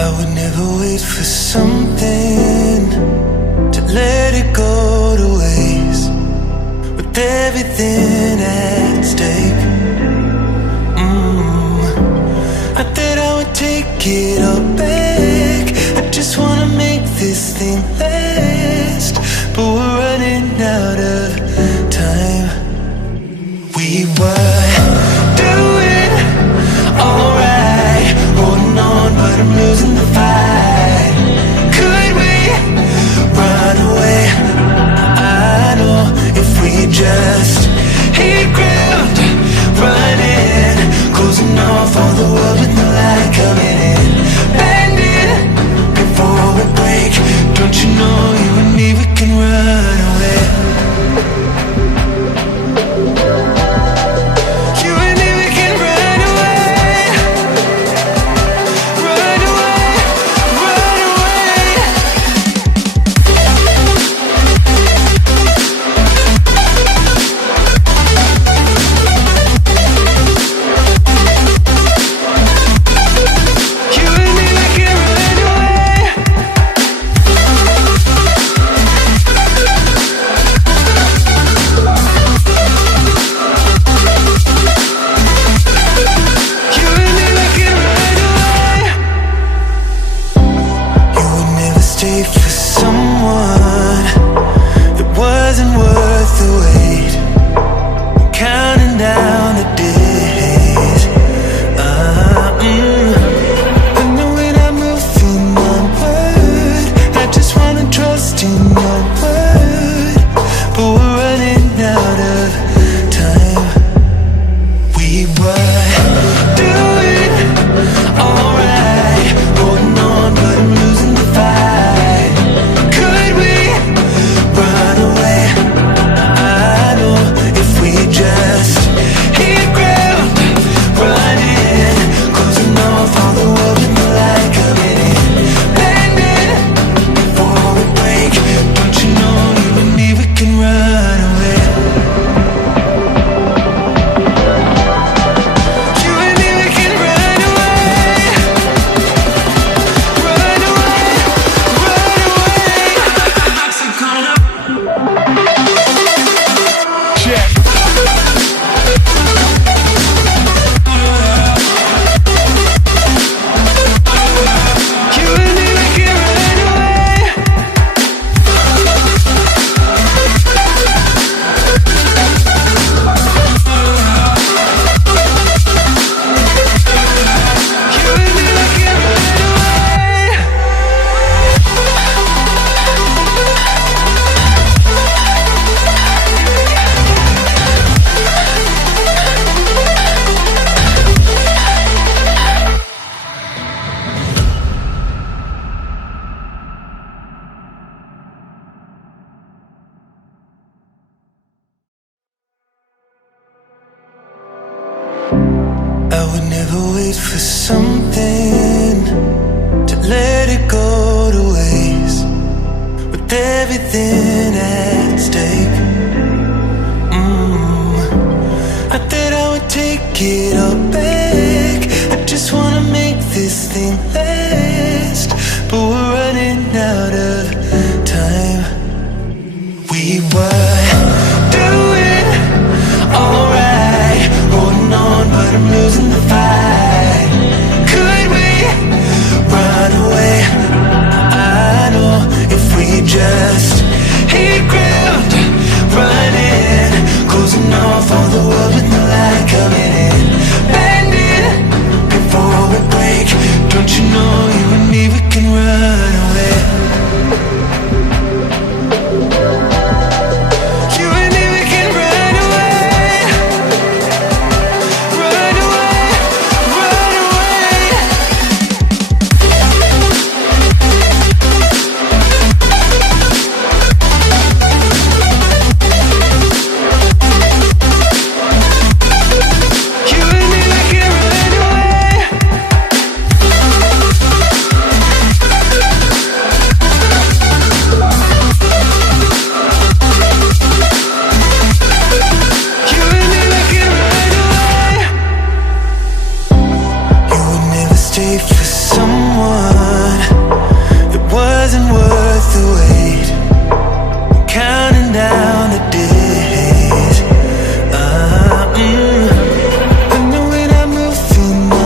I would never wait for something to let it go to waste, with everything at stake. Not that I would take it all back, I just wanna make this thing last. But we're running out of time. We were doing alright, holding on, but I'm losing the fight. Could we run away? I know if we just hit ground, running, closing off all the world with no light coming in, bending before we break. Don't you know you and me, we can run away. You and me, we can run away. Run away, run away. You and me, we can run away. You and me, we can run away. You would never stay for someone that wasn't worth the wait. I'm counting down the days. I know when I'm moving onward, I just wanna trust in your word. But we're running out of time. We were doing alright, holding on, but I'm losing the fight. Could we run away? I know if we just hit ground, running, closing off all the world with no light coming in, bending before we break. Don't you know you and me, we can run away. You and me, we can run away. Run away, run away. Check. You and me, we can run away. You and me, we can run away. I would never wait for something to let it go to waste, with everything at stake. Not that I would take it all back, I just wanna make this thing last. But we're running out of time. We were doing alright, holding on, but I'm losing the fight. Could we run away? I know if we just hit ground, running, closing off all the world with no light coming in, bending before we break. Don't you know you and me, we can run away. You and me, we can run away. Run away, run away. You and me, we can run away. You and me, we can run away. You would never stay for someone